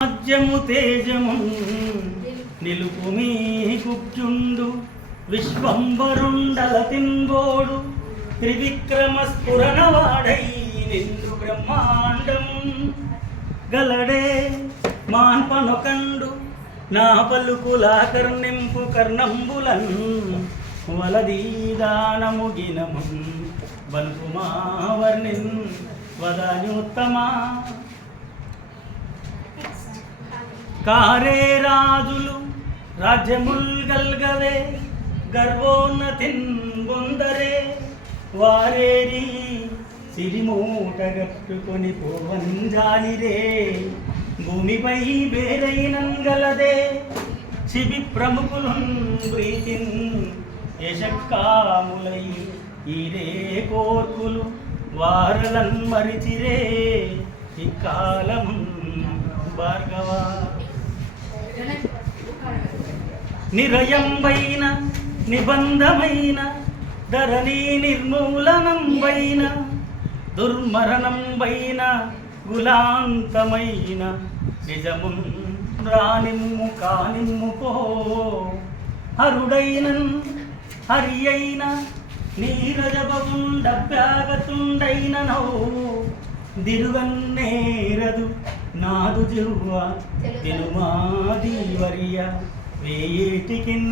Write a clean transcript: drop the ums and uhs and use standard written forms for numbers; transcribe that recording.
రాజ్యము తేజము నిలుపు మీ కుబ్జుండు విశ్వంబరుండల తింబోడు త్రివిక్రమ స్ఫురణవాడై నిండు బ్రహ్మాండం గలడే మాన్పనొకండు నా పలుకులా కర్ణింపు కర్ణంబులన్ వలదీదానముగినము వల్పుమా వర్ణిన్ వదాన్యుత్తమా కారే రాజులు రాజ్యముల్ గల్గవే గర్వోన్నతిన్ బొందరే వారేరి సిరిమూట గట్టుకొని పోవంజాలిరే భూమిపై బేరైనంగలదే శిబి ప్రముఖులున్ ప్రీతిన్ యశక్కాములై ఈరే కోర్కులు వారలన్ మరిచిరే ఇకాలము భార్గవ నిరయంబైన నిబంధమైన ధరణి నిర్మూలనంబైన దుర్మరణంబైన గులాంతమైన నిజమున్ రానిమ్ము కానిమ్ము పో హరుడైనన్ హరి అయిన నీరజబవుండభ్యాగతుండైన నౌ దిరుగన్నేరదు నాదు జిహ్వ తినుమాదీవర్య వేయేటికిన్